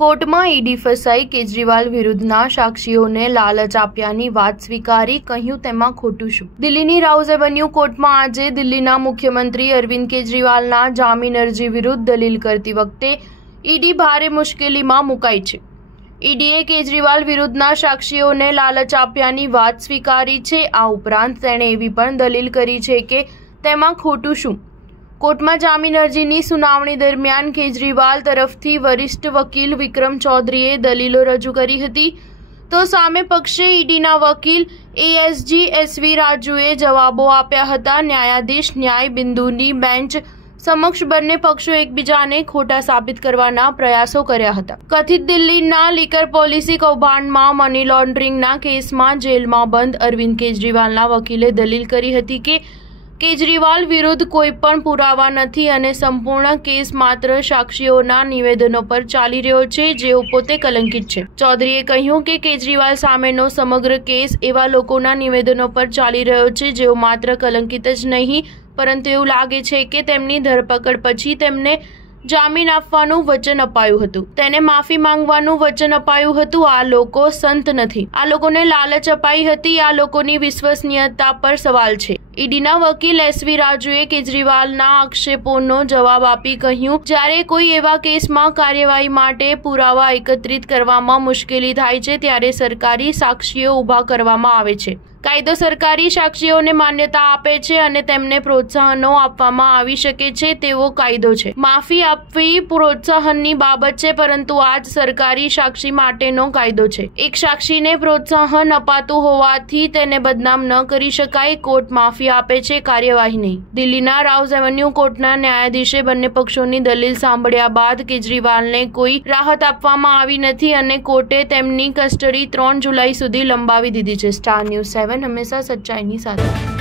કોર્ટમાં ઈડી ફસાઈ કેજરીવાલ વિરુદ્ધના સાક્ષીઓને લાલચ આપ્યાની વાત સ્વીકારી, કહ્યું તેમાં ખોટું શું? દિલ્હીની રાઉઝ એવન્યુ કોર્ટમાં આજે દિલ્હીના મુખ્યમંત્રી અરવિંદ કેજરીવાલના જામીન અરજી વિરુદ્ધ દલીલ કરતી વખતે ઈડી ભારે મુશ્કેલીમાં મુકાઈ છે। ઈડીએ કેજરીવાલ વિરુદ્ધના સાક્ષીઓને લાલચ આપ્યાની વાત સ્વીકારી છે। આ ઉપરાંત તેણે એવી પણ દલીલ કરી છે કે તેમાં ખોટું શું? કોર્ટમાં જામીન અરજીની સુનાવણી દરમિયાન કેજરીવાલ તરફથી વરિષ્ઠ વકીલ વિક્રમ ચૌધરીએ દલીલો રજૂ કરી હતી, તો સામે પક્ષે ઈડીના વકીલ એએસજી એસવી રાજુએ જવાબો આપ્યા હતા। ન્યાયાધીશ ન્યાય બિંદુની બેન્ચ સમક્ષ બંને પક્ષો એકબીજાને ખોટા સાબિત કરવાના પ્રયાસો કર્યા હતા। કથિત દિલ્હીના લીકર પોલિસી કૌભાંડમાં મની લોન્ડરિંગના કેસમાં જેલમાં બંધ અરવિંદ કેજરીવાલના વકીલે દલીલ કરી હતી કે કેજરીવાલ વિરુદ્ધ કોઈ પણ પુરાવા નથી અને સંપૂર્ણ કેસ માત્ર સાક્ષીઓના નિવેદનો પર ચાલી રહ્યો છે, જેઓ પોતે કલંકિત છે। ચૌધરીએ કહ્યું કે કેજરીવાલ સામેનો સમગ્ર કેસ એવા લોકોના નિવેદનો પર ચાલી રહ્યો છે જેઓ માત્ર કલંકિત જ નહીં, પરંતુ એવું લાગે છે કે તેમની ધરપકડ પછી તેમને જામીન આપવાનું વચન અપાયું હતું, તેને માફી માંગવાનું વચન અપાયું હતું। આ લોકો સંત નથી, આ લોકોને લાલચ અપાઈ હતી, આ લોકોની વિશ્વસનીયતા પર સવાલ છે। ઈડીના વકીલ એસવી રાજુએ કેજરીવાલના આક્ષેપોનો જવાબ આપી કહ્યું, જ્યારે કોઈ એવા કેસમાં કાર્યવાહી માટે પુરાવા એકત્રિત કરવામાં મુશ્કેલી થાય છે ત્યારે સરકારી સાક્ષીઓ ઊભા કરવામાં આવે છે। કાયદો સરકારી સાક્ષીઓને માન્યતા આપે છે અને તેમને પ્રોત્સાહનો આપવામાં આવી શકે છે તેવો કાયદો છે। માફી આપવી પ્રોત્સાહનની બાબત છે, પરંતુ આ જ સરકારી સાક્ષી માટેનો કાયદો છે। એક સાક્ષીને પ્રોત્સાહન અપાતું હોવાથી તેને બદનામ ન કરી શકાય। કોર્ટ માફી આપે છે, કાર્યવાહી નહીં। દિલ્હીના રાઉઝ એવન્યુ કોર્ટના ન્યાયાધીશે બંને પક્ષોની દલીલ સાંભળ્યા બાદ કેજરીવાલને કોઈ રાહત આપવામાં આવી નથી અને કોર્ટે તેમની કસ્ટડી 3 જુલાઈ સુધી લંબાવી દીધી છે। સ્ટાર ન્યૂઝ 7 હંમેશા સચ્ચાઈની સાથે।